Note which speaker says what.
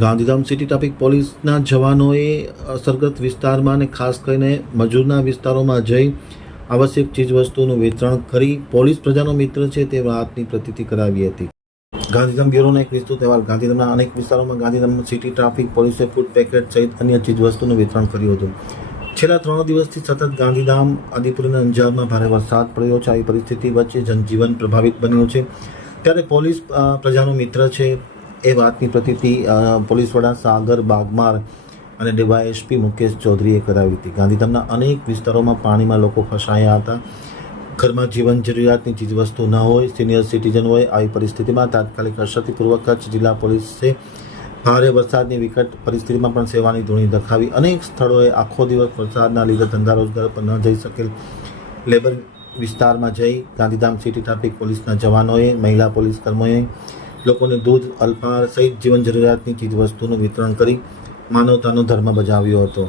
Speaker 1: Gandhidham city traffic પોલીસના જવાનોએ અસરગ્રસ્ત વિસ્તારમાં અને ખાસ કરીને મજૂરના વિસ્તારોમાં જઈ આવશ્યક ચીજવસ્તુઓનું વિતરણ કરી પોલીસ પ્રજાનો મિત્ર છે તે વાતની પ્રતિતિ કરાવી હતી. ગાંધીધામ બ્યુરોનો એક વિસ્તૃત અહેવાલ. ગાંધીધામના અનેક વિસ્તારોમાં ગાંધીધામ સિટી ટ્રાફિક પોલીસે ફૂડ પેકેટ સહિત અન્ય ચીજવસ્તુનું વિતરણ કર્યું હતું. છેલ્લા ત્રણ દિવસથી સતત ગાંધીધામ આદિપુર અને અંજારમાં ભારે વરસાદ પડ્યો છે. આવી પરિસ્થિતિ વચ્ચે જનજીવન પ્રભાવિત બન્યું છે. ત્યારે પોલીસ પ્રજાનો મિત્ર છે એ વાતની પ્રતિથી પોલીસ વડા સાગર બાગમાર અને ડીવાયએસપી મુકેશ ચૌધરીએ કરાવી હતી. ગાંધીધામના અનેક વિસ્તારોમાં પાણીમાં લોકો ફસાયા હતા. ઘરમાં જીવન જરૂરિયાતની ચીજવસ્તુ ન હોય, સિનિયર સિટીઝન હોય, આવી પરિસ્થિતિમાં તાત્કાલિક અસરતીપૂર્વક કચ્છ જિલ્લા પોલીસે ભારે વરસાદની વિકટ પરિસ્થિતિમાં પણ સેવાની ધૂણી દખાવી અનેક સ્થળોએ આખો દિવસ વરસાદના લીધે ધંધા રોજગાર પર ન જઈ શકેલ લેબર વિસ્તારમાં જઈ ગાંધીધામ સિટી ટ્રાફિક પોલીસના જવાનોએ, મહિલા પોલીસ કર્મીઓએ લોકોને દૂધ અલ્પાહાર સહિત જીવન જરૂરિયાતની ચીજવસ્તુનું વિતરણ કરી માનવતાનો ધર્મ બજાવ્યો હતો.